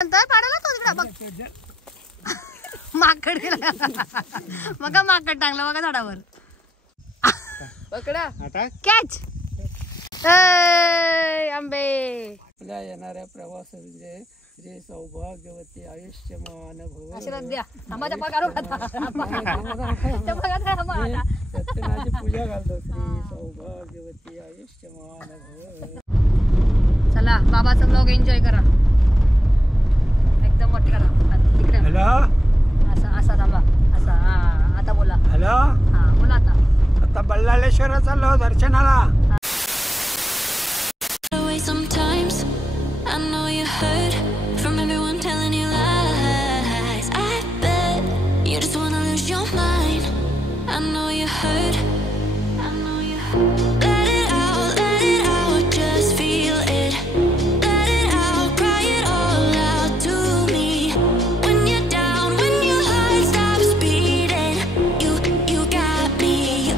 पाडायला तो तिकडे बघ माकड गेला बघा माकड टांगला बघा झाडावर पकडा कॅच आंबे आपल्या येणाऱ्या प्रवासाचे श्री सौभाग्यवती आयुष्यमान भव आशीर्वाद द्या माझ्या पगार सत्यनाची पूजा घालतो श्री सौभाग्यवती आयुष्यमान भव. चला बाबाचा ब्लॉग एन्जॉय करा एकदम मोठं करा तिकडे. हॅलो असा असा थांबा असा आता बोला. हॅलो हा बोला आता बल्लाळेश्वरात चाललो दर्शनाला. Sometimes I know you heard from everyone telling you lies. I bet you just wanna lose your mind. I know you heard. I know you heard. Let it out, just feel it. Let it out, cry it all out to me. When you're down, when your heart stops beating, you got me, you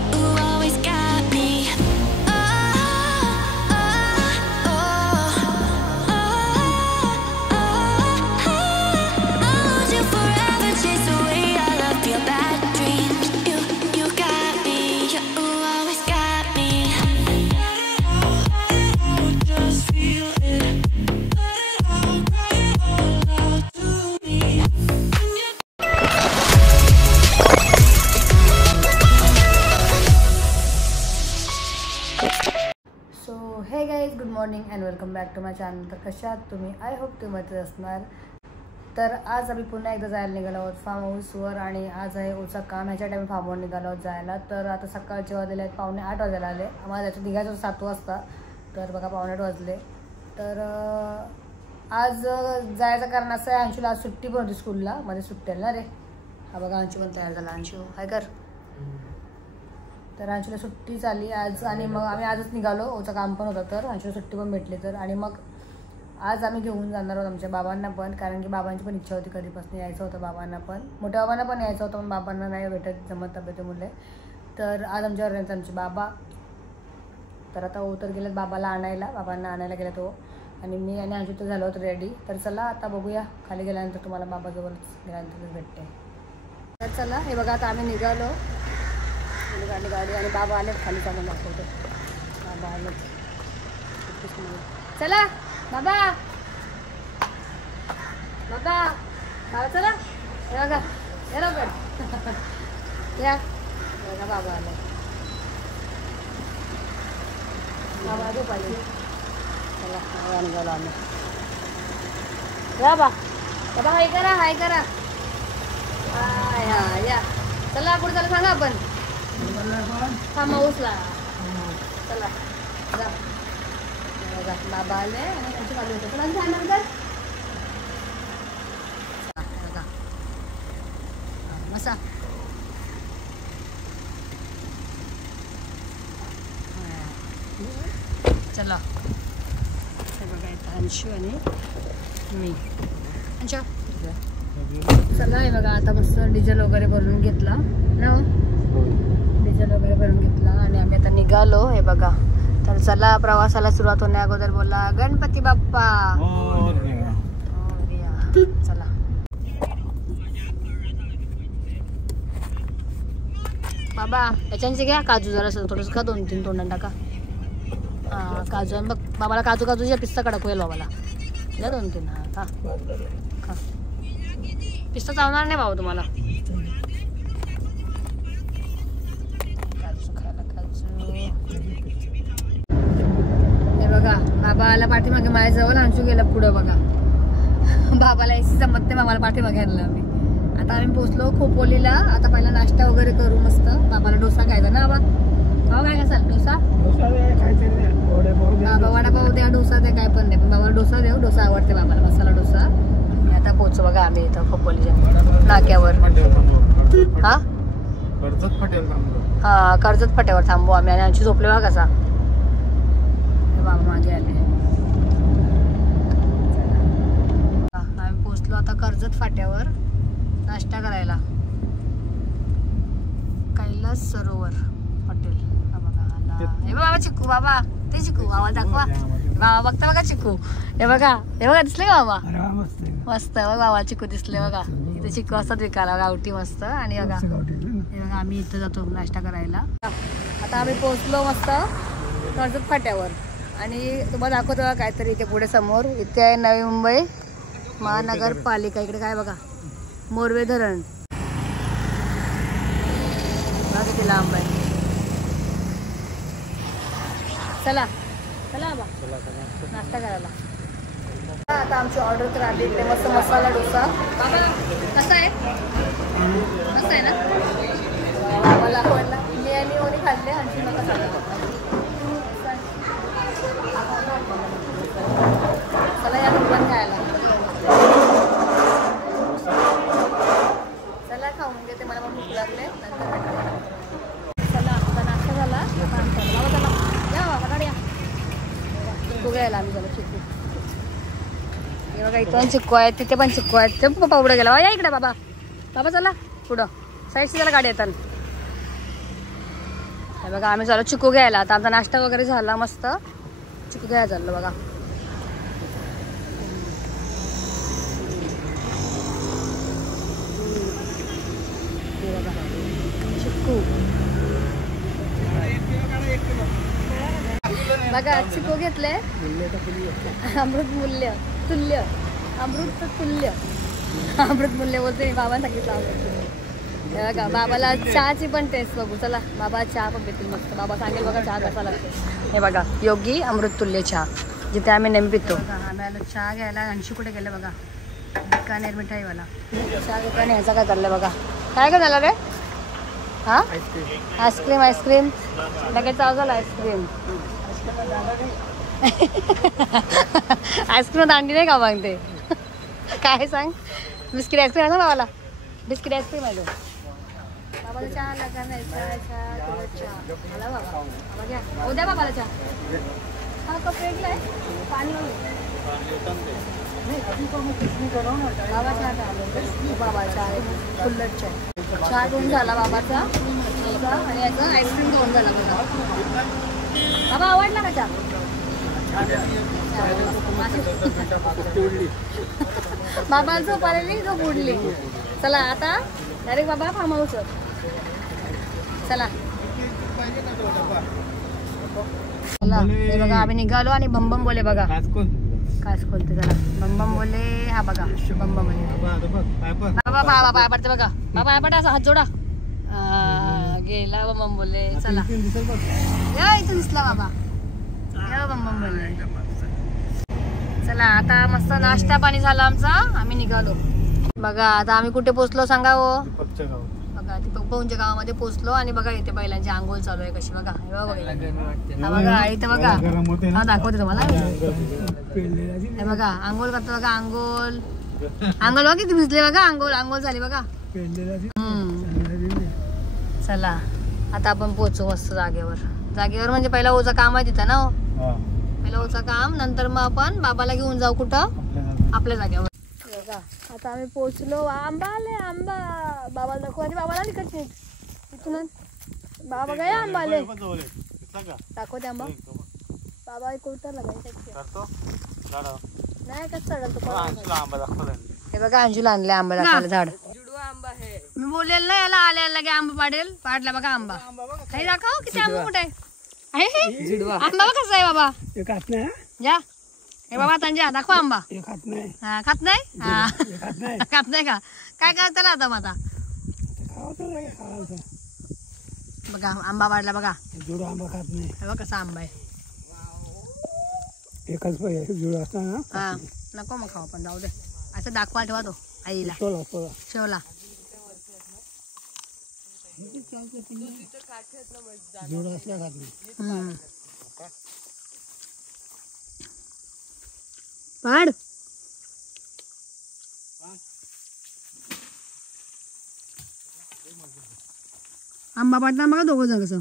always got me. Hey guys good morning and welcome back to my channel. तर कशा आहात तुम्ही? I hope तुम्ही मजेत असणार. तर आज आम्ही पुन्हा एकदा जायला निघालो आहोत फार्म हाऊसवर आणि आज आहे ओचा काम. ह्याच्या टाईम फार्मवर निघालो आहोत जायला. तर आता सकाळचे वाजलेले आहेत 7:45 वाजायला आले. आम्हाला त्याच्यात निघायचं 7 वाजता. तर बघा 7:45 वाजले. तर आज जायचं कारण असं आहे अंशूला आज सुट्टी पण होती स्कूलला. मध्ये सुट्टी आली ना रे. हा बघा अंशू पण तयार झाला. अंशू हाय कर. तर अंशूला सुट्टी झाली आज आणि मग आम्ही आजच निघालो. ओचं काम पण होतं तर अंशूला सुट्टी पण भेटली. तर आणि मग आज आम्ही घेऊन जाणार आहोत आमच्या बाबांना पण, कारण की बाबांची पण इच्छा होती कधीपासून यायचं होतं बाबांना पण. मोठ्या बाबांना पण यायचं होतं पण बाबांना नाही भेटत जमत तब्येतीमुळे. तर आज आमच्यावर येतात आमचे बाबा. तर आता ओ तर गेलेत बाबाला आणायला, बाबांना आणायला गेला तो आणि मी आणि अंशू तर झालो होतो रेडी. तर चला आता बघूया खाली गेल्यानंतर तुम्हाला बाबाजवळच गेल्यानंतर भेटते. तर चला हे बघा आता आम्ही निघालो गाडी आणि बाबा आले खाली चालून दाखवतो. बाबा आले चला बाबा बाबा बाबा चला हे बघा हे लवकर या बघा बाबा आले. बाबा दे पाहिजे. चला निघालो आम्ही. या बा बाबा हाय करा हाय करा. हाय हा या चला पुढे चला सांगा आपण फार्म हाऊसला. चला जा बघा बाबा आले आणि त्यांची चालू होतं. पण जाणार का बघा मसा चला हे बघा येतं अंशू आणि मी. अंशू चला हे बघा आता मस्त डिझेल वगैरे भरून घेतला ना. डिझेल वगैरे भरून घेतला आणि आम्ही आता निघालो. हे बघा तर चला प्रवासाला सुरुवात होण्या अगोदर बोला गणपती बाप्पा. चला बाबा याच्याशी घ्या काजू जरा थोडंसं का 2-3 तोंडां टाका. हां काजू आणि बघ बाबाला काजू काजूच्या पिस्ता कडक होईल बाबाला द्या 2-3. हां खा पिस्ता चावणार नाही बाबा तुम्हाला. बघा बाबाला पाठीमागे माझ्या जवळ अंशू गेला पुढं बघा. बाबाला एसी जमत नाही बाबाला पाठीमागे आणलं आम्ही. आता आम्ही पोचलो खोपोलीला. आता पहिला नाश्ता वगैरे करू मस्त. बाबाला डोसा खायचा ना बाबा. हो काय कसाल डोसा बाबा वडापाव द्या डोसा द्या काय पण नाही पण बाबाला डोसा देऊ. डोसा आवडते बाबाला मसाला डोसा. आता पोचू बघा आम्ही इथं खोपोलीच्या नाक्यावर. हा हा कर्जत फाट्यावर थांबू आम्ही आणि अंशू झोपले बघा कसा. बाबा मागे आले. आम्ही पोचलो आता कर्जत फाट्यावर नाश्ता करायला. कैलास सरोवर हॉटेल. हा बघा हे बाबा चिकू बाबा ते चिकू आवाज दाखवा. बाबा बघता बघा चिकू. हे बघा दिसले का बाबा? अरे वा, मस्त आहे. मस्त बघ बाबा चिकू दिसले बघा. इथे चिकू असतात विकायला गावठी मस्त. आणि बघा हे बघा आम्ही इथं जातो नाश्ता करायला. आता आम्ही पोहोचलो मस्त कर्जत फाट्यावर. आणि तुम्हाला दाखवतो बघा काहीतरी इथे पुढे समोर. इथे आहे नवी मुंबई महानगरपालिका. इकडे काय बघा मोरवे धरण बघा किती लांब आहे. चला चला बाबा नाश्ता करायला. आता आमची ऑर्डर तर आली. इकडे मस्त मसाला डोसा. बाबा कसा आहे? मस्त आहे ना? मला आवडला. मी आणि ओनी खाल्ले. आणखी मला चला या पण खायला. चला खाऊन घेते. मला पण भूक लागले. चला आता नाश्ता झाला. बाबा चला या बाबा या चिक्कू घ्यायला आम्ही. झालं चिक्कू हे बघा इथं चिक्कू आहेत. तिथे पण चिक्कू आहेत. ते पप्पा पुढे गेला. या इकडे बाबा. बाबा चला पुढं साईडची त्याला गाडी येतात. हे बघा आम्ही चालू चिक्कू घ्यायला. आता आमचा नाश्ता वगैरे झाला. मस्त चिक्कू घ्यायला चाललो बघा. चिक्कू बघा चिक्कू घेतले. अमृत मूल्य तुल्य अमृत तुल्य अमृत मूल्य बोलते. बाबांनी सांगितलं. बघा बाबाला चहाची पण टेस्ट बघू. चला बाबा चहा पण पितील मस्त. बाबा सांगेल बघा चहा कसा लागतो. हे बघा योगी अमृत तुल्य चहा जिथे आम्ही नेहमी पितो. आम्ही आलो चहा घ्यायला. अंशी कुठे गेले बघा. बिकानेर मिठाईवाला चहा दुकान. ह्याचा काय चाललंय बघा. काय काय झालं रे? हा आईस्क्रीम लगेच चालू झालं आईस्क्रीम. आईस्क्रीम दांडी नाही का मागते काय सांग. बिस्किट आईस्क्रीम आहे ना बाबाला. बिस्किट आईस्क्रीम आहे. बाबाला चहा लागा नाही. चहा बाबा घ्या. उद्या बाबाला चहा. हा कप वेगळा आहे. पाणी बाबा चहा. बाबा चहा कुल्लर चहा घेऊन झाला बाबाचा. आणि याचा आईस्क्रीम घेऊन झाला बघा. बाबा आवडला का चहा? बाबा झोप आलेली झोप उडली. चला आता डायरेक्ट बाबा फार्म हाऊस. चला हे बघा आम्ही निघालो. आणि बंबम बोले बघा. कास खोलते चला. बंबम बोले. हा बघा बंबम बोले. बाबा बाबा पाय पडते बघा. बाबा पाय पडा असा हात जोडा. गेला बंबम बोले. चला या इथं दिसला बाबा. या बंबम बोले. चला आता मस्त नाश्ता पाणी झाला आमचा. आम्ही निघालो बघा. आता आम्ही कुठे पोहोचलो सांगा हो. बघा ती पप्पांच्या गावामध्ये पोहोचलो. आणि बघा इथे बैलांची आंघोळ चालू आहे कशी बघा. हे बघा इथे बघा. हा दाखवते तुम्हाला. हे बघा आंघोळ करतो बघा. आंघोळ बघा किती भिजले बघा. आंघोळ झाली बघा. चला आता आपण पोहोचू मस्त जागेवर म्हणजे पहिला ओझं काम आहे तिथं ना. पहिला ओझं काम. नंतर मग आपण बाबाला घेऊन जाऊ कुठं आपल्या जागेवर. बघा आता आम्ही पोहोचलो. आंबा आले. आंबा बाबाला दाखवू. आणि बाबाला निकट इथून बाबा बघा या आंबा आले. दाखवते आंबा. बाबा कुठं लगायचं नाही कसं चढल तो. हे बघा अंजूला आणले आंबा दाखवायला झाड. मी बोलेल ना याला आल्या की आंबा पाडला बघा आंबा. काही दाखव किती आंबा कुठे आहे. आंबा कसा आहे बाबा? जा हे बाबा त्यांच्या दाखवा आंबा. खात नाही खात नाही का? काय करताला आता माझा बघा. आंबा वाढला बघा. जुडू आंबा खात नाही. बघा कसा आंबा आहे. एकच जुडू असताना. हा नको मग खाऊ पण जाऊ दे. असं दाखवा ठेवा तो आईला. शेवला जुडू असल्या खात नाही. पाड आंबा पाडता बघा दोघं जण कसं.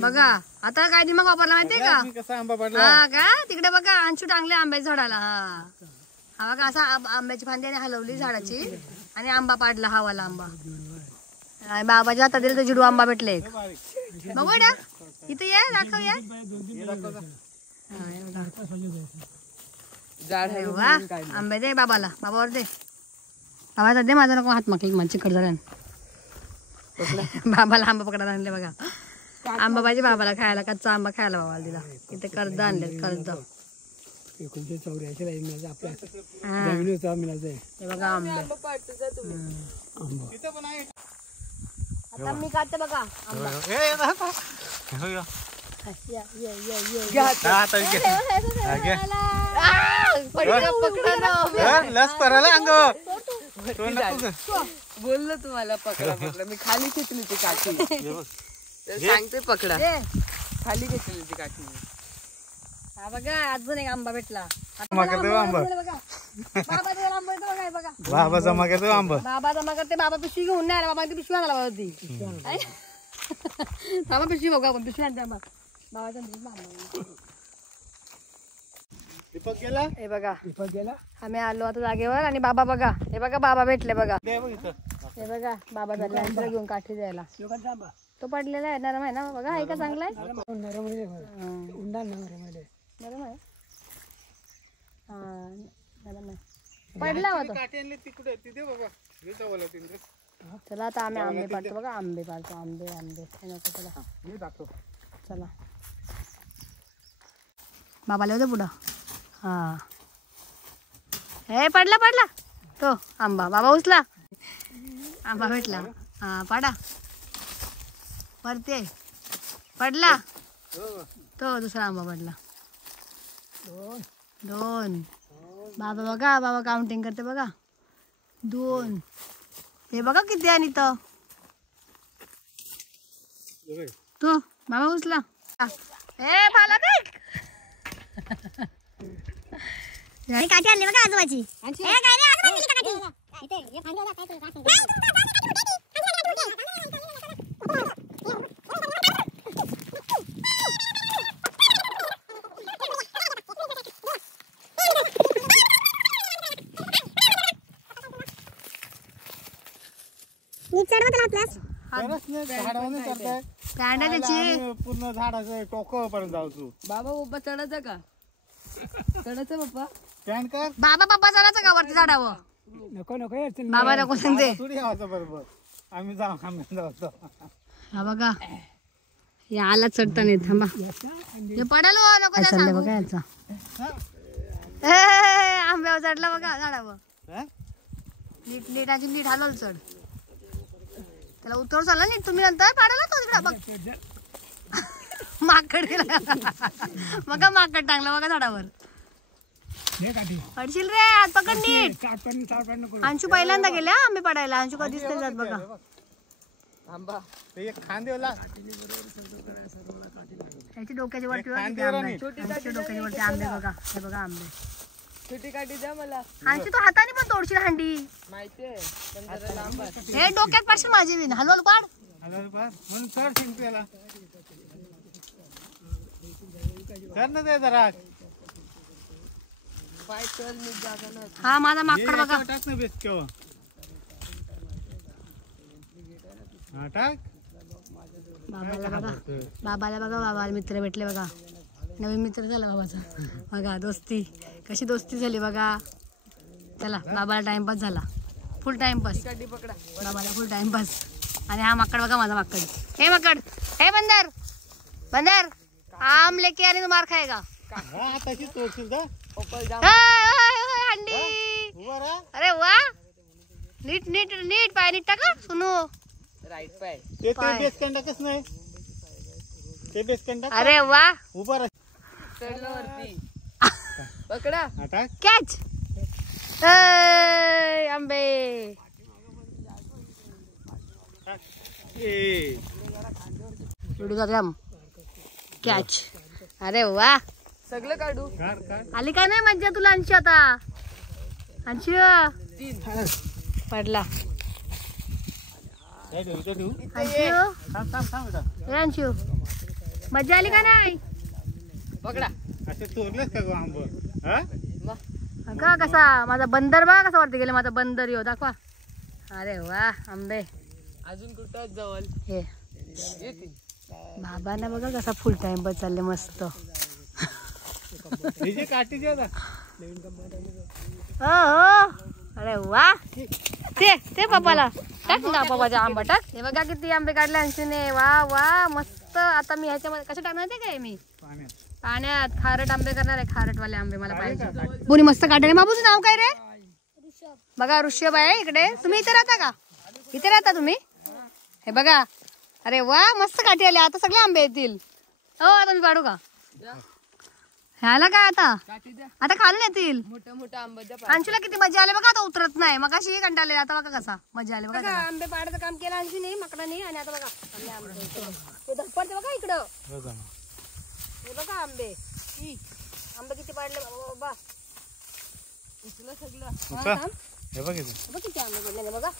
बघा आता काय दिमाग वापरला माहितीये का? हा का तिकडे बघा अंशू टांगले आंब्याच्या झाडाला. हा बघा असा आंब्याची फांदी हलवली झाडाची आणि आंबा पाडला. हा वाला आंबा बाबाच्या हातात दिला तर जुडू आंबा भेटले. बघू इथे ये दाखव या अरे वा आंबे दे बाबाला बाबावर दे बाबाचा दे माझा नको हात मागली माझी चिकट झाल्या बाबाला आंबा पकडायला आणले बघा आंबा पाहिजे बाबाला खायला कच्चा आंबा खायला बाबाला दिला इथे कर्ज आणले कर्ज 1984 आपल्या हा जमिनीचा मिळायचं हे बघा आंबे आता मी खाते बघा आंबा या, या, या, या, या. बोललो तुम्हाला पकडा पकडा मी खाली घेतली ती काठी सांगते पकडा खाली घेतली ती काठी हा बघा अजून एक आंबा भेटला बाबा जमा करतो आंबा बाबा जमा करते बाबा पिशवी घेऊन नाही आला बाबा ती पिशवी आणायला होती बाबा पिशवी बघा आपण पिशवी आणते बाबाचा दीपक गेला हे बघा दीपक गेला आम्ही आलो आता जागेवर आणि बाबा बघा हे बघा बाबा भेटले बघा दे बघ इथं हे बघा बाबा धरला घेऊन काठी द्यायला तो पडलेला आहे नरम आहे ना बघा आहे का चांगला आहे नरम आहे नरम आहे हा नरम आहे पडला होता काठी आणली तिकडे तिथे बघा हे जवळ तिकडे चला आता आम्ही आंबे पाडतो बघा आंबे पाडतो आंबे आंबे नको चला मी दाखव चला बाबाला होते पुढं हा हे पडला पडला तो आंबा बाबा उचला आंबा भेटला हा पाडा वरती पडला तो दुसरा आंबा पडला दोन बाबा बघा बाबा काउंटिंग करते बघा 2 हे बघा किती आणि तो बाबा उचला ए भाला देख काठी आणली बघा आजोबाची ए काय रे आजोबा दिली का काठी इथे हे फांदीला काय पूर्ण झाडाचं टोकापर्यंत जाऊ तू बाबा बाबा चढायचं का चढायचं बाप्पा स्टँड कर बाबा बाबा चालायचं का वरती झाडावर नको नको बाबा नको सांगते थोडी यावं बरोबर आम्ही जाऊ हा बघा या आला चढता नाही थांबा हे पडेल नको बघा याचा आंब्यावर चढला बघा झाडावर नीट नीट अजून नीट हलवल चढ त्याला उतर चालला नीट तुम्ही नंतर पाडायला तो तिकडे बघ माकड गेला बघा माकड टांगला बघा झाडावर पडशील रे हात पकड नीट अंशू पहिल्यांदा गेल्या आंबे पडायला अंशू कधीच नाही जात बघा आंबा खांदेला याची डोक्याची वरती डोक्याची वरती आंबे बघा हे बघा आंबे छोटी काठी द्या मला अंशू तो हाताने पण तोडशील हांडी माहितीये पण जरा लांब आहे. हे डोक्यात पडशील माझी विन हलवल पाड म्हणून चढ शिंकतेला चढ ना ते जरा पाय चल मी जागा ना हा माझा माकड बघा टाक ना बेस केव्हा हा टाक बाबाला बघा बाबाला मित्र भेटले बघा नवीन मित्र झाला बाबाचा बघा दोस्ती कशी दोस्ती झाली बघा चला बाबाला टाइमपास झाला फुल टाइमपास काठी पकडा बाबाला फुल टाइमपास आणि हा माकड बघा माझा माकड हे बंदर बंदर आम लेके आणि तो मार खाएगा हा तशी तोडशील का पप्पा जा हंडी उभा राहा अरे वा नीट नीट नीट पाय नीट टाका सुनू राईट पाय ते बेस कंडकच नाही ते बेस कंडक अरे वा उभा राहा चढलं वरती पकडा हा टाक कॅच आंबे ए कॅच अरे वा सगळं काढू काढ काढ आली काय नाही मज्जा तुला अंशी आता अंशी पडला हे ठेवू ते ठेवू अंशू थांब थांब थांब बेटा हे अंशू मज्जा आली का नाही पकडा असे चोरलेस का गो आंब हा मग का कसा माझा बंदर बघा कसा वरती गेला माझा बंदर यो दाखवा अरे वा आंबे अजून कुठं जवळ हे येते बाबांना बघा कसा फुल टाइम बस चालले मस्त. अरे वा ते पप्पाला टाक ना पप्पाचा आंबा टाक. हे बघा किती आंबे काढले अंशूने. वा वा मस्त. आता मी ह्याच्यामध्ये कसं टाकणार ते काय मी पाण्यात खारट आंबे करणार आहे. खारटवाले आंबे मला पाहिजे. कोणी मस्त काढले. बाबूचं नाव काय रे? बघा ऋषभ आहे इकडे. तुम्ही इथे राहता का? इथे राहता तुम्ही? हे बघा. अरे वा मस्त काठी आले. आता सगळे आंबे येतील. हो आता मी काढू का? ह्याला काय आता खालून येतील. मोठा मोठा आंबा द्या. अंशूला किती मजा आली बघा. आता उतरत नाही. मग अशी कंटाळले. आता बघा कसा मजा आली बघा. आंबे पाडायचं काम केलं अंशूने मकडाने. आणि आता बघा आंबे धपडते बघा इकडं. हे बघा आंबे किती पाडले बाबा. उचला सगळं. हे बघ किती आंबे पडले बघा.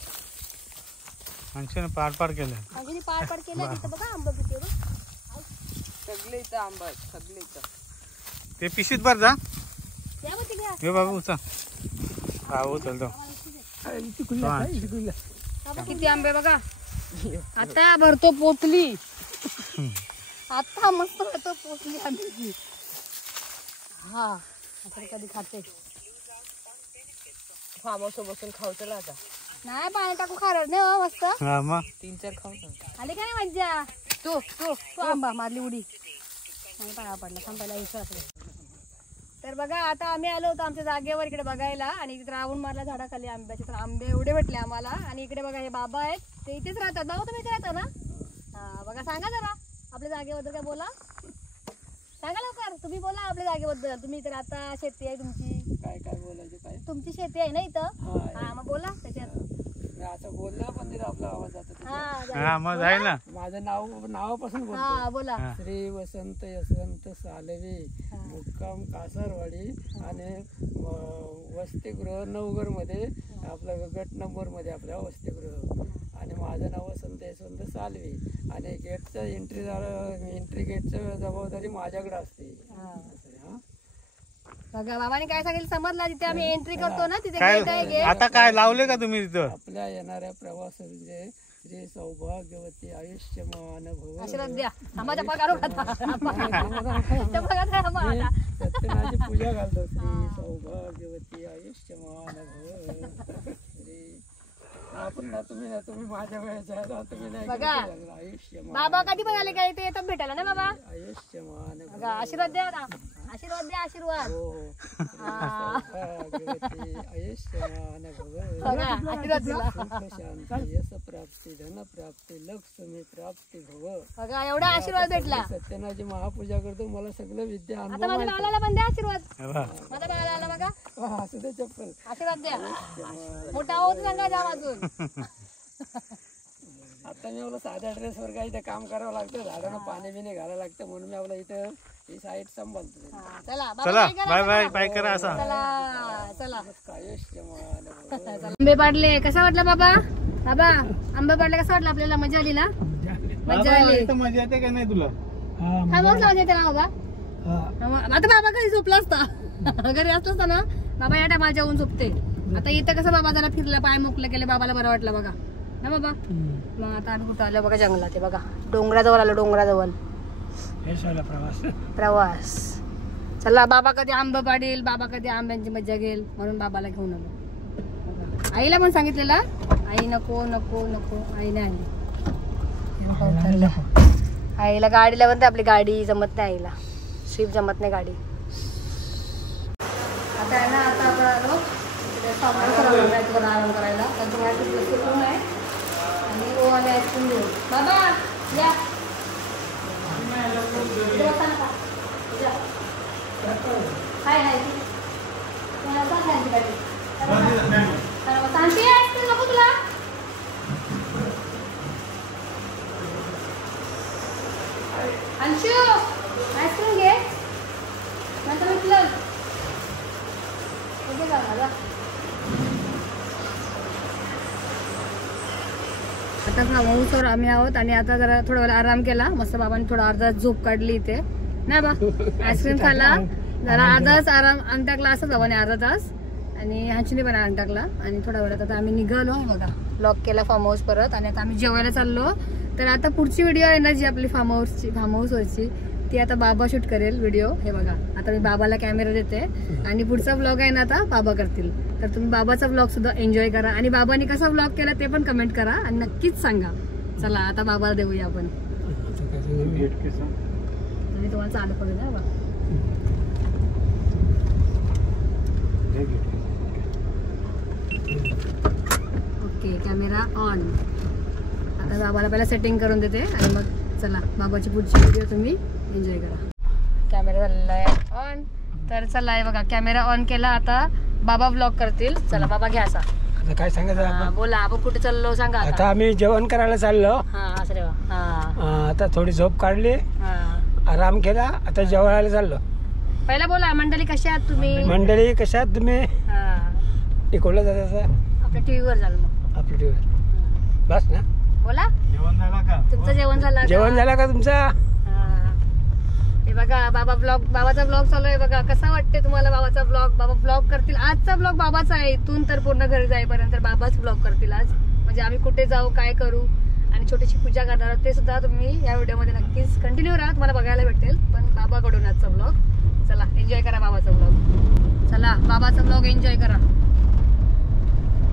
अंशूने पार केलं. अंशूने पार केलं. तिथं बघा आंबे किती सगळे इथं आंबा आहेत. सगळे इथं. ते पिशीत भर जा. हे बाबू उचा उचलतो. किती आंबे बघा. आता भरतो पोटली. आता मस्त भरतो पोटली आंब्याची. हा आता कधी खाते. फार्म हाऊस बसून खाऊ. चला आता. नाही पाणी टाकू खारट नाही मस्त. 3-4 खाऊ. आले का नाही मज्जा. तो आंबा मारली उडी. पाया पडला थांबायला विचारलं. तर बघा आता आम्ही आलो होतो आमच्या जागेवर इकडे बघायला. आणि तिथे राऊंड मारला झाडाखाली आंब्याचे. तर आंबे एवढे भेटले आम्हाला. आणि इकडे बघा हे बाबा आहेत. ते इथेच राहतात ना. तुम्ही इथे राहता ना? हा बघा सांगा जरा आपल्या जागेबद्दल काय बोला. सांगा लवकर. तुम्ही बोला आपल्या जागेबद्दल. तुम्ही इथे राहता. शेती आहे तुमची. काय बोलायचं काय? तुमची शेती आहे ना इथं. हा मग बोला त्याच्यात. असं बोललं पण आपला आवाज जातो. हा मग जाईल ना. माझं नावापासून हा बोला. श्री वसंत यशवंत सालवे मुक्काम कासारवाडी आणि वसतिगृह नवघर मध्ये आपला गट नंबर मध्ये आपल्या वसतिगृह. आणि माझं नाव वसंत यशवंत सालवे. आणि गेटचं एंट्री गेटचं जबाबदारी माझ्याकडे असते. बघा बाबाने काय सांगितलं समजला. तिथे आम्ही एंट्री करतो ना तिथे काय गेट आहे. गेट आता काय लावले का तुम्ही तिथं? आपल्या येणाऱ्या प्रवासाचे श्री सौभाग्यवती आयुष्यमान भव. आशीर्वाद द्या. आम्हाला पगार सत्यनाची पूजा घालतो. श्री सौभाग्यवती आयुष्यमान भव. आपण ना तुम्ही माझ्या वेळेचा तुम्ही नाही. बघा आयुष्यमान बाबा कधी पण आले काय ते येतात भेटायला ना बाबा. आयुष्यमान बघा आशीर्वाद द्या ना. आशीर्वाद द्या. आशीर्वाद सौभाग्यवती आयुष्यमान भव. बघा आशीर्वाद दिला. शांती यश प्राप्ती धन प्राप्ती लक्ष्मी प्राप्ती भव. बघा एवढा आशीर्वाद भेटला. सत्यनाची महापूजा करतो. मला सगळं विद्या आता माझ्या बाळाला पण द्या आशीर्वाद. माझ्या बाळाला बघा असू दे चप्पल. आशीर्वाद द्या. मोठा होत सांगा जा वाजून. आता मी आपलं साध्या ड्रेसवर काय इथे काम करावं लागतं. झाडांना पाणी बिणी घालायला लागतं. म्हणून मी आपलं इथं ही साईड सांभाळतो. चला चला बाय बाय बाय करा असा. चला आयुष्यमान आंबे पाडले. कसा वाटला बाबा? बाबा आंबे पाडले कसा वाटलं आपल्याला? मजा आली ना? मजा आली. मजा येते का नाही तुला? हा मग मजा येते ना बाबा. आता बाबा घरी झोपला असता. घरी असला असता ना बाबा या टायमाला जेवून झोपते. आता इथं कसं बाबा जरा फिरला पाय मोकलं केले बाबाला बरं वाटलं बघा ना बाबा. मग आता आम्ही कुठं आलो बघा जंगलात. आहे बघा डोंगराजवळ आलो. डोंगराजवळ प्रवास. चला बाबा कधी आंबा पाडील. बाबा कधी आंब्यांची मजा घेईल म्हणून बाबाला घेऊन आलो. आईला पण सांगितलेलं आई नको नको नको. आईने आणली. आईला गाडीला म्हणते आपली गाडी जमत नाही. आईला स्विफ्ट जमत नाही गाडी. आता आहे ना आता आपण आलो आराम करायला. आणि ओ आले आईस्क्रीम घेऊ. बाबा या हाय हाय सांगते आईस्क्रीम नको तुला. अंशू आईस्क्रीम घे नंतर म्हटलं. आता फार्महाऊसवर आम्ही आहोत. आणि आता जरा थोडा वेळ आराम केला. मस्त बाबांनी थोडा अर्धा झोप काढली इथे नाही बा. आईस्क्रीम खाल्ला जरा अर्धाच आराम अंग टाकला असं बाबाने अर्धा तास. आणि ह्यांची पण अंग टाकला. आणि थोड्या वेळात आता आम्ही निघालो बघा. लॉक केला फार्म हाऊस परत. आणि आता आम्ही जेवायला चाललो. तर आता पुढची व्हिडिओ आहे ना जी आपली फार्म हाऊसवरची ती आता बाबा शूट करेल व्हिडिओ. हे बघा आता मी बाबाला कॅमेरा देते आणि पुढचा व्लॉग आहे ना आता बाबा करतील. तर तुम्ही बाबाचा व्लॉग सुद्धा एन्जॉय करा आणि बाबांनी कसा व्लॉग केला ते पण कमेंट करा आणि नक्कीच सांगा. चला आता बाबाला देऊया आपण. मी तुम्हाला चालू करू ना बाबा. Okay camera on. आता बाबाला पहिला सेटिंग करून देते आणि मग चला बाबाची पुढची व्हिडिओ तुम्ही एन्जॉय करा. कॅमेरा झालेला आहे ऑन. तर चला आहे बघा कॅमेरा ऑन केला. आता बाबा व्लॉग करतील. चला बाबा घ्या असा. आता काय सांगायचं बोला आपण कुठे चाललो सांगा. आता आम्ही जेवण करायला चाललो. हा असं रे हा. आता थोडी झोप काढली, हा आराम केला, आता जेवायला चाललो. पहिला बोला मंडळी कशी आहात तुम्ही? मंडळी कशा आहात तुम्ही? हा इकडलं जायचं आपल्या टीव्हीवर झालं मग आपल्या टीव्हीवर बस ना. बोला जेवण झाला का? तुमचं जेवण झालं का? जेवण झालं का तुमचा? हे बघा बाबाचा ब्लॉग चालू आहे बघा. कसा वाटते तुम्हाला बाबाचा ब्लॉग? बाबा ब्लॉग करतील. आजचा ब्लॉग बाबाचा आहे. इथून तर पूर्ण घरी जाईपर्यंत बाबाच ब्लॉग करतील आज. म्हणजे आम्ही कुठे जाऊ काय करू आणि छोटीशी पूजा करणार आहोत ते सुद्धा तुम्ही या व्हिडिओमध्ये नक्कीच कंटिन्यू राहा. तुम्हाला बघायला भेटेल पण बाबाकडून आजचा ब्लॉग. चला एन्जॉय करा बाबाचा ब्लॉग. चला बाबाचा ब्लॉग एन्जॉय करा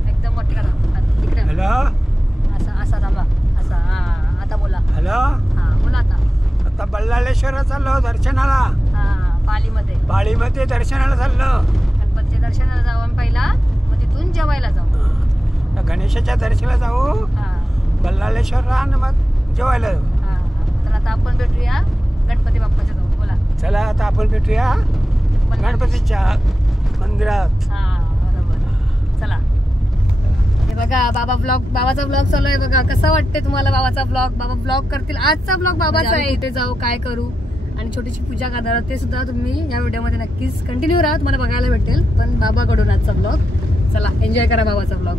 एकदम मोठी करा. तिकडे हॅलो असा असा थांबा असा. हा आता बोला. हॅलो हा बोला आता. आता बल्लाळेश्वरला चाललो दर्शनाला. हा पाळीमध्ये दर्शनाला चाललो. गणपतीच्या दर्शनाला जाऊ आम्ही पहिला मग तिथून जेवायला जाऊ. गणेशाच्या दर्शनाला जाऊ हा बल्लाळेश्वरला आणि मग जेवायला जाऊ. हा तर आता आपण भेटूया गणपती बाप्पाच्या जाऊ. बोला. चला आता आपण भेटूया गणपतीच्या मंदिरात. हा बरोबर. चला हे बघा बाबाचा ब्लॉग चालू आहे बघा. कसा वाटते तुम्हाला बाबाचा ब्लॉग? बाबा ब्लॉग करतील. आजचा ब्लॉग बाबाचा आहे. इथे जाऊ काय करू आणि छोटीशी पूजा करणार आहोत ते सुद्धा तुम्ही या व्हिडिओमध्ये नक्कीच कंटिन्यू राहा. तुम्हाला बघायला भेटेल पण बाबाकडून आजचा ब्लॉग. चला एन्जॉय करा बाबाचा ब्लॉग.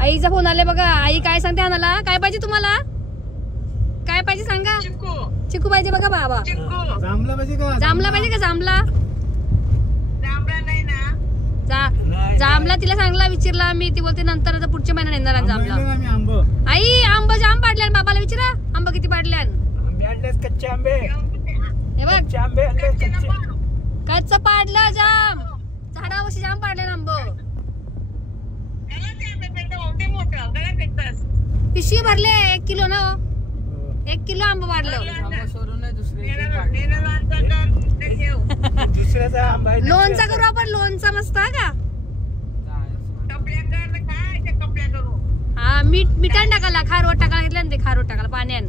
आईचा फोन आले बघा. आई काय सांगते आम्हाला? काय पाहिजे तुम्हाला? काय पाहिजे सांगा. चिकू पाहिजे बघा बाबा. जांभला पाहिजे का? जांभला पाहिजे का? जांभला जांभला तिला सांगला विचारला मी. ती बोलते नंतर आता पुढच्या महिन्यात येणार आहे जांभला. आई आंब जाम पाडल्या बाबाला विचारा. आंब किती पाडल्या? आंबे आणलेस कच्चे आंबे. हे बघ कच्चे आंबे आणलेस कच्चे. कच्च पाडलं जाम. झाडावरशी जाम पाडले आंब. पिशवी भरले 1 किलो ना. 1 किलो आंब पाडलं. दुसऱ्याचा आंबा आहे. लोणचा करू आपण. लोणचा मस्त आहे का? हा मिठाण टाकायला खारवट टाकायला घेतलं ना ते. खारवट टाकायला पाण्यान.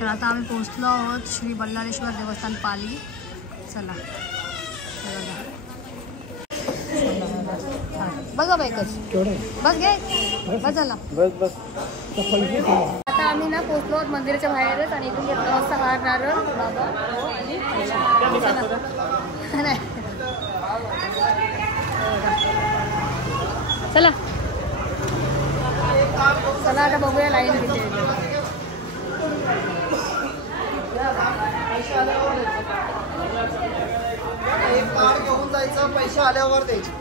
तर आता आम्ही पोहोचलो आहोत श्री बल्लाळेश्वर देवस्थान पाली. चला बघा बाईकच बस घे बस झाला. आता आम्ही ना पोहोचलो आहोत मंदिराच्या बाहेरच आणि इथून घेतला वाजता हार नारळ बाबा. चला चला आता बघूया लाईन किती. एक माळ घेऊन जायचं, पैसे आल्यावर द्यायचे.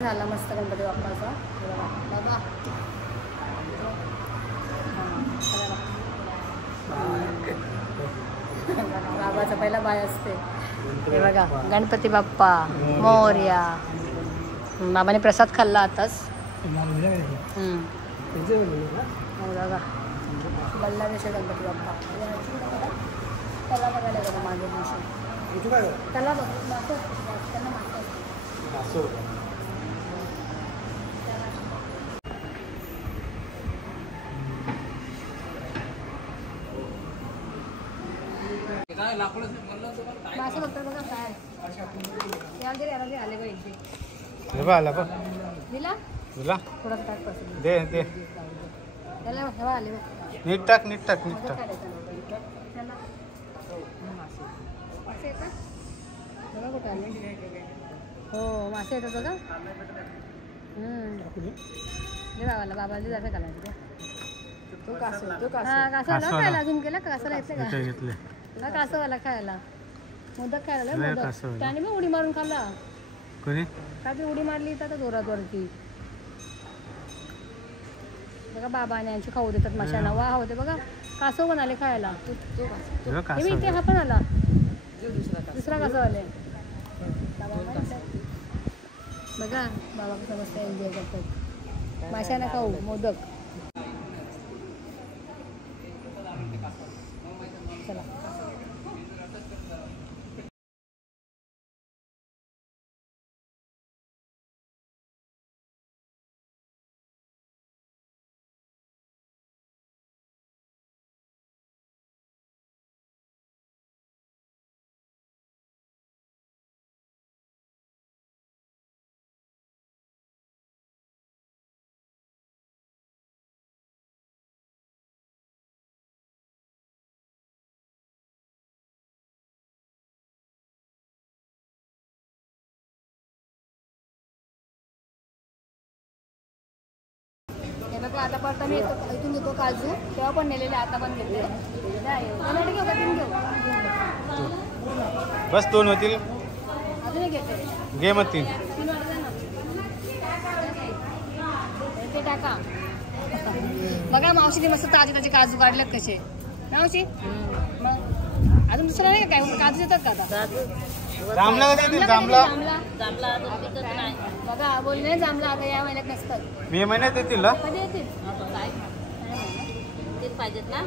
झाला मस्त गणपती बाप्पाचा. बाबा बाबाचा पहिला बाय असते. हे बघा गणपती बाप्पा मोरया. बाबाने प्रसाद खाल्ला आताच. बघा बल्लादेश गणपती बाप्पा त्याला बघायला गेलं मागे दिवशी. त्याला बघ मासे बघतात बघा काय याला आले पाहिजे. दिला थोडा टाक पासून दे दे त्याला हवा आले बघ. नीट टाक नीट टाक नीट टाक. मासे येतात बघा कुठं आले. हो मासे येतात बघा. दे बाबाला बाबाला जाते घालायचं. तो कासव कासवाला खायला अजून केला का? कासवाला येते का? घेतले हा कासवाला खायला मोदक खायला मोदक त्याने मग उडी मारून खाल्ला. कोणी काय उडी मारली तर जोरात वरती बघा. बाबाने यांची खाऊ देतात माशांना. वा होते बघा कासव पण आले खायला. मी इथे हा पण आला दुसरा कासव आले. बघा बाबा कसं मस्त एन्जॉय करतात. माशांना खाऊ मोदक. चला बघा आता परत मी इथून घेतो काजू. तेव्हा पण नेलेले आता पण घेते. घेऊ का तीन घेऊ? बस 2 होतील. अजूनही घेते घे मग 3. ते टाका. बघा मावशीने मस्त ताजे ताजे काजू काढलेत कसे मावशी. मग अजून दुसरं नाही काय काजू देतात का आता? जांभला कधी जांभला बघा बोलले जांभला आता या महिन्यात नसतात. मे महिन्यात येतील ना. कधी येतील पाहिजेत ना.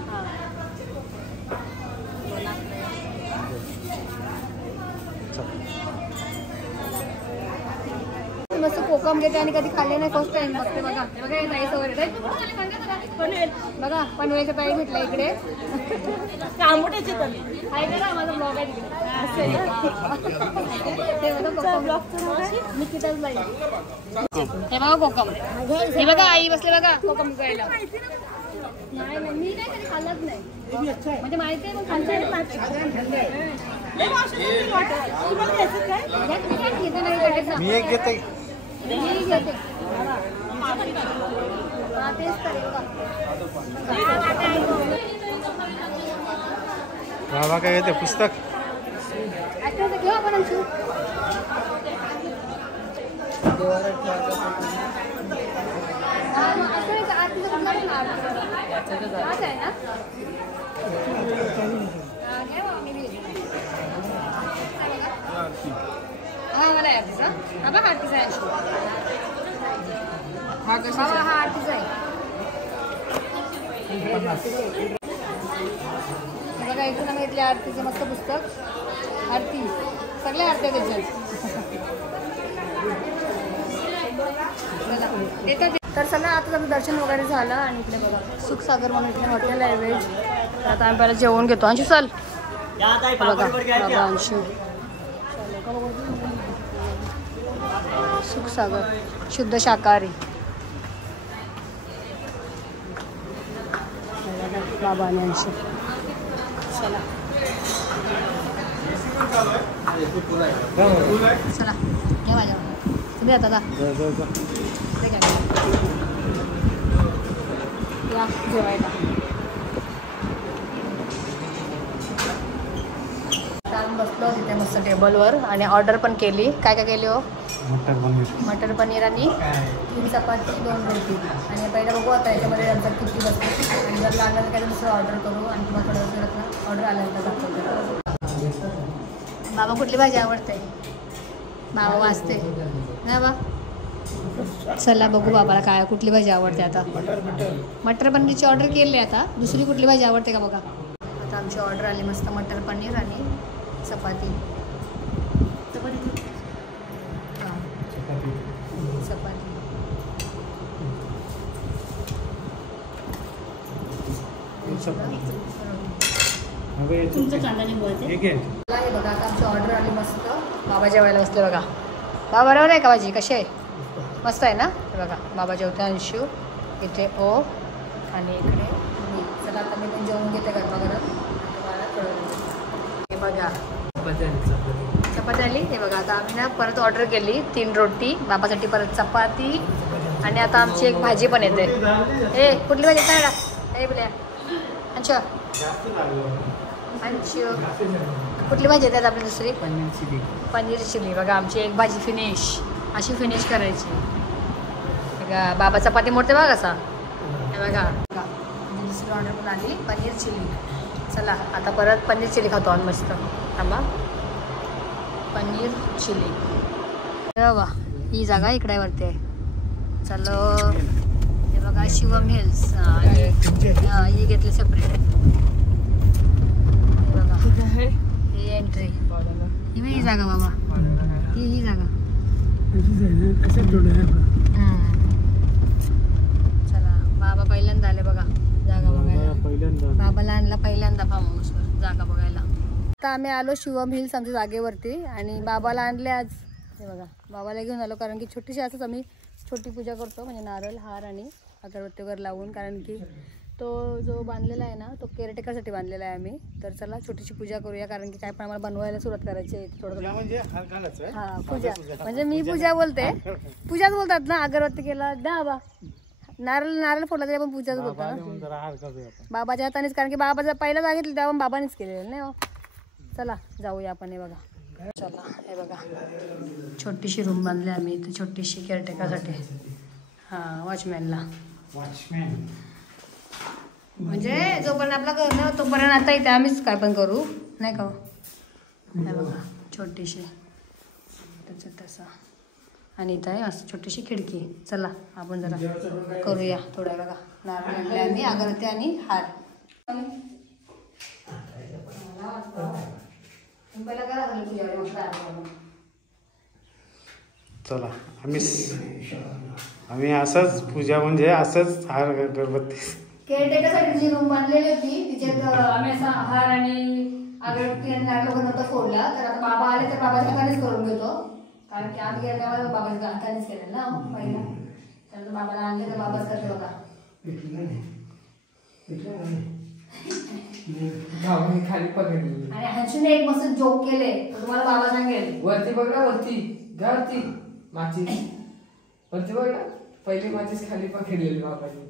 मस्त कोकम घेते आणि कधी खाल्ले नाही. फर्स्ट टाइम बघते बघा. बघा ताईचं वगैरे बघा पनवेलचं ताई भेटलं इकडे. आहे का माझा ब्लॉग आहे तिकडे. हे बघा कोकम. हे बघा आई बसले बघा कोकम करायला. नाही मी नाही कधी खाल्लंच नाही. म्हणजे माहिती आहे पण खाल्लं मी एक घेते. बाबा काय घेते पुस्तक. घेऊ आपण आमची आहे ना. हा मला आरतीचा हा बघा आरतीचा आहे. हा आरतीचा आहे बघा. इथून आम्ही घेतले आरतीचे मस्त पुस्तक. आरती सगळ्या आरत्या त्याच्यात. तर चला आता आमचं दर्शन वगैरे झालं आणि इकडे बघा सुखसागर म्हणून इकडे हॉटेल आहे व्हेज. तर आता आम्ही पहिला जेवण घेतो. अंशू चल बघा बाबा अंशू. सुखसागर शुद्ध शाकाहारी. बाबा आणि अंशू चला चला घ्या माझ्या तुम्ही आता या जेवायला. बसलो तिथे मस्त टेबलवर आणि ऑर्डर पण केली. काय काय केली हो? मटर पनीर आणि 3 चपाती 2 रोटी. आणि पहिलं बघू आता याच्यामध्ये आमचा किती बसते आणि जर लागलं तर काय दुसरं ऑर्डर करू आणि मग थोडं थोडं ऑर्डर आल्यानंतर दाखवतो. बाबा कुठली भाजी आवडते? बाबा वाचते ना बा. चला बघू बाबाला काय कुठली भाजी आवडते. आता मटर पनीरची ऑर्डर केली आता. दुसरी कुठली भाजी आवडते का बघा. आता आमची ऑर्डर आली मस्त मटर पनीर आणि चपाती. हां चपाती. हे बघा आता आमची ऑर्डर आली मस्त. बाबा जेवायला बसले बघा. बाबा बरोबर आहे का भाजी? कशी आहे? मस्त आहे ना. हे बघा बाबा जेवते. अंशू इथे ओ आणि इकडे मी. चला आता मी पण जेवून घेते गरमागरम. तुम्हाला कळवते. हे बघा चपाती आली. हे बघा आता आम्ही ना परत ऑर्डर केली 3 रोटी. बाबासाठी परत चपाती आणि आता आमची एक भाजी पण येते. ए कुठली भाजी काय ना ए बोल्या अंशू अंशू कुठली भाजी येतात आपली दुसरी? पनीर चिली. बघा आमची एक भाजी फिनिश. अशी फिनिश करायची. बघा बाबा चपाती मोडते बघा कसा. हे बघा दुसरी ऑर्डर पण आली पनीर चिली. चला आता परत पनीर चिली खातो आम्ही मस्त. थांबा पनीर चिली. बाबा ही जागा इकडे वरती आहे. चलो हे बघा शिवम हिल्स. ही घेतली सेपरेट. बघा ही एंट्री. ही जागा बाबा. ही जागा. चला बाबा पहिल्यांदा आले बघा जागा बघायला. बाबाला आणला पहिल्यांदा फार्म हाऊसवर जागा बघायला. आता आम्ही आलो शिवम हिल्स आमच्या जागेवरती आणि बाबाला आणले आज. हे बघा बाबाला घेऊन आलो कारण की छोटीशी असंच आम्ही छोटी पूजा करतो म्हणजे नारळ हार आणि अगरबत्ती वगैरे लावून. कारण की तो जो बांधलेला आहे ना तो केअरटेकरसाठी बांधलेला आहे आम्ही. तर चला छोटीशी पूजा करूया कारण की काय पण आम्हाला बनवायला सुरुवात करायची आहे थोडं. हां पूजा म्हणजे मी पूजा बोलते. पूजाच बोलतात ना. अगरबत्ती केला द्या बा. नारळ फोडला तरी आपण पूजाच बोलतो ना. बाबाच्या हातानेच कारण की बाबाचं पहिला सांगितलं तेव्हा बाबानेच केलेलं नाही हो. चला जाऊया आपण. हे बघा चला हे बघा छोटीशी रूम बांधली आम्ही इथे छोटीशी केअरटेकरसाठी. हां वॉचमॅनला. म्हणजे जोपर्यंत आपला घर ना तोपर्यंत आता इथे आम्हीच काय पण करू नाही का. हे बघा छोटीशी त्याचं तसा आणि इथं आहे असं छोटीशी खिडकी. चला आपण जरा करूया थोड्या. बघा नारळ आणले आम्ही अगरबत्ती आणि हार. चला आम्ही असंच पूजा म्हणजे असंच हार अगरबत्ती. केअरटेकरसाठी जी रूम बांधलेली होती तिच्यात आम्ही असा हार आणि अगरबत्ती आणि नारळ नव्हता फोडला. तर आता बाबा आले तर बाबाच्या हातानेच करून घेतो कारण की आम्ही गेल्यावर बाबाच्या हातानेच केलं ना पहिला. तर बाबाला आणले तर बाबाच करते बघा. खाली पकडली आणि हंसूने एक मस्त जोक केले तर तुम्हाला बाबा सांगेल. वरती बघा वरती वरती माचीस वरती बघा. पहिली माचीस खाली पकडलेली बाबाची.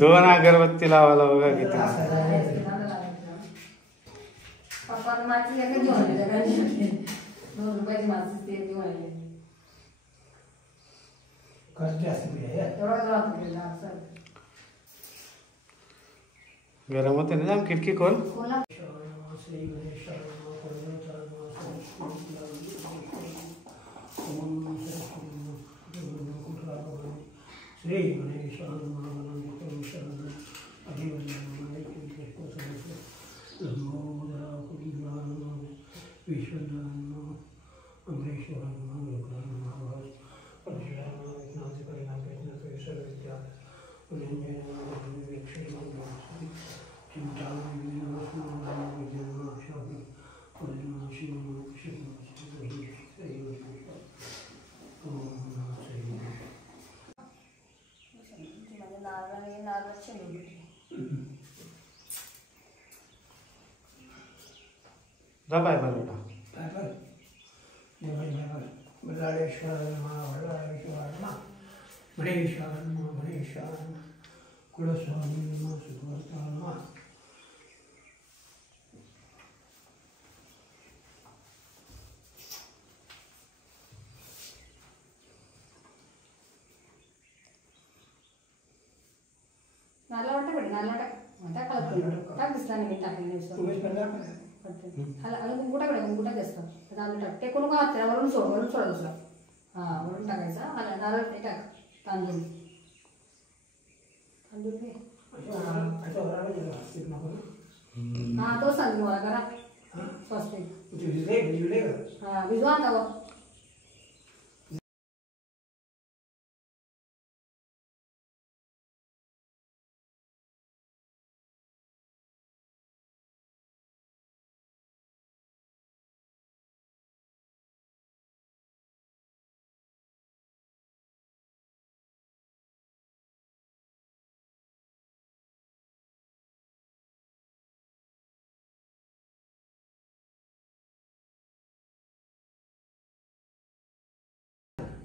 2 अगरबत्ती लावायला बघा किती. पप्पा माची एकच घेऊन आले. 2 रुपयाची माची ते घेऊन आले. गरम होते ना जाम. खिडकी खोल. श्री गणेशाय नमः. बाय बाय बेटा. बल्लाळेश्वर गणेशाय नमः. गणेशाय कुलस्वामी नमः. सुखवर्ता नमः. नारळ टाक टाक दिसला नाही मी टाकले तुम्हीच पण दाखवा. अजून कुंकुटाकडे कुंकुटा जास्त नारळ टाक ते कोण का वरून सोडा दुसरा हा वरून टाकायचा नारळ ते टाक तांदूळ तांदूळ घे हा तो सांग मला करा स्वस्तिक हा भिजवा आता बघ.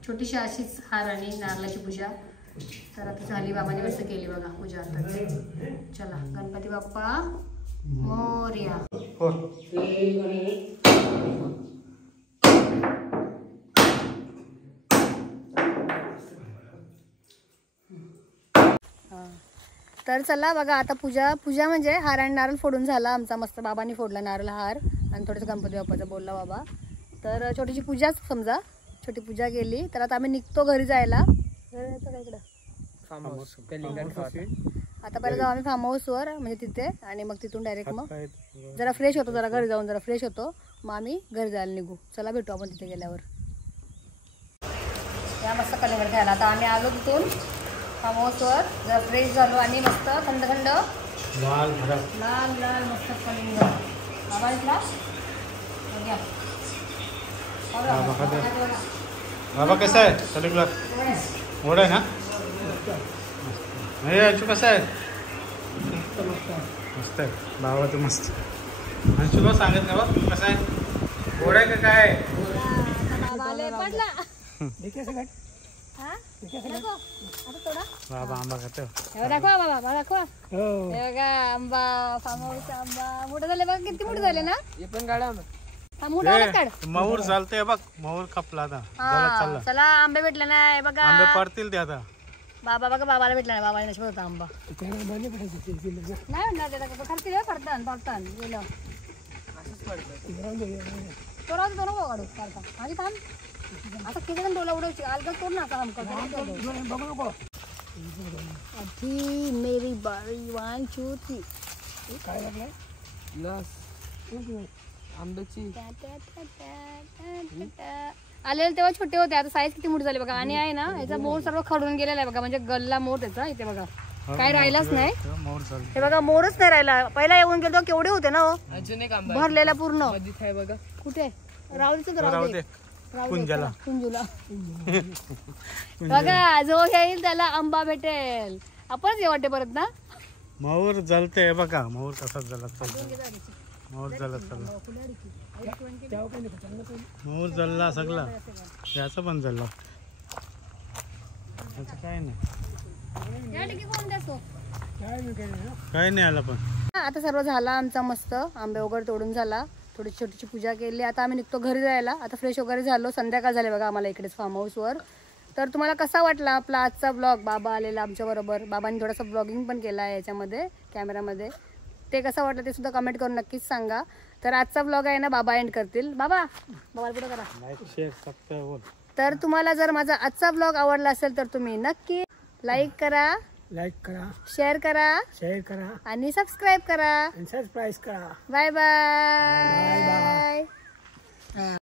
छोटीशी अशीच हार आणि नारळाची पूजा तर आता झाली. बाबांनी मस्त केली बघा पूजा आता. चला गणपती बाप्पा मोरया. तर चला बघा आता पूजा म्हणजे हार आणि नारळ फोडून झाला आमचा. मस्त बाबांनी फोडला नारळ हार आणि थोडंसं गणपती बाप्पाचा बोलला बाबा. तर छोटीशी पूजाच समजा छोटी पूजा केली. तर आता आम्ही निघतो घरी जायला. आता पहिला जाऊ आम्ही फार्म हाऊसवर म्हणजे तिथे आणि मग तिथून डायरेक्ट मग जरा फ्रेश होतो जरा घरी जाऊन जरा फ्रेश होतो मग आम्ही घरी जायला निघू. चला भेटू आपण तिथे गेल्यावर. या मस्त कलिंगड खायला आता आम्ही आलो तिथून फार्म हाऊसवर जरा फ्रेश झालो आणि मस्त थंड थंड लाल लाल मस्त कलिंगड बाबा इथला बघ्या. बाबा कसा आहे कलिंगड गोड आहे ना. हे अंशू कसा आहे मस्त आहे बाबा तू मस्त. अंशूला सांगत नाही बघ कसा आहे गोड आहे का काय. बाबा आंबा खातो दाखवा बाबा दाखवा बघा आंबा फार्म हाऊस आंबा मोठे झाले बघा किती मोठे झाले ना. हे पण गाड्या मऊर चालतंय बघ मऊर खपला आता. चला आंबे भेटले नाही बघा आंबे पडतील ते आता. बाबा बघा बाबाला भेटला नाही बाबाला नशिबात होता आंबा नाही म्हणणार त्याला खर्च पडतान पडतान गेलं तो राहतो तो नको काढू काढता माझी काम आता किती जण डोला उडवची अलगद तोड ना अधी मेरी बारी 1 2 3 काय लागलं आंब्याची आलेले तेव्हा छोटे होते आता साईज किती मोठी झाली बघा. आणि आहे ना याचा मोर सर्व खडून गेलेला आहे बघा म्हणजे गल्ला मोर त्याचा इथे बघा काय राहिलाच नाही. हे बघा मोरच नाही राहिला. पहिला येऊन गेलो केवढे होते ना हो भरलेला पूर्ण. कुठे राहुल कुंजूला बघा जो येईल त्याला आंबा भेटेल. आपणच ये वाटते परत ना. मऊर जलते बघा मऊर कसाच झाला मऊर झाला चला मऊर जल्ला सगळा याचं पण जल्ला काय नाही काय नाही आला पण. आता सर्व झाला आमचा मस्त आंबे वगैरे तोडून झाला. थोडी छोटीशी पूजा केली. आता आम्ही निघतो घरी जायला. आता फ्रेश वगैरे झालो संध्याकाळ झाले बघा आम्हाला इकडेच फार्म हाऊसवर. तर तुम्हाला कसा वाटला आपला आजचा ब्लॉग. बाबा आलेला आमच्याबरोबर. बाबांनी थोडासा ब्लॉगिंग पण केला आहे याच्यामध्ये कॅमेरामध्ये. ते कसं वाटलं ते सुद्धा कमेंट करून नक्कीच सांगा. तर आजचा ब्लॉग आहे ना बाबा एंड करतील. बाबाला पुढे करा. Like share subscribe. तर तुम्हाला जर माझा आजचा ब्लॉग आवडला असेल तर तुम्ही नक्की लाईक करा शेअर करा आणि सबस्क्राईब करा. सरप्राईज करा. Bye bye.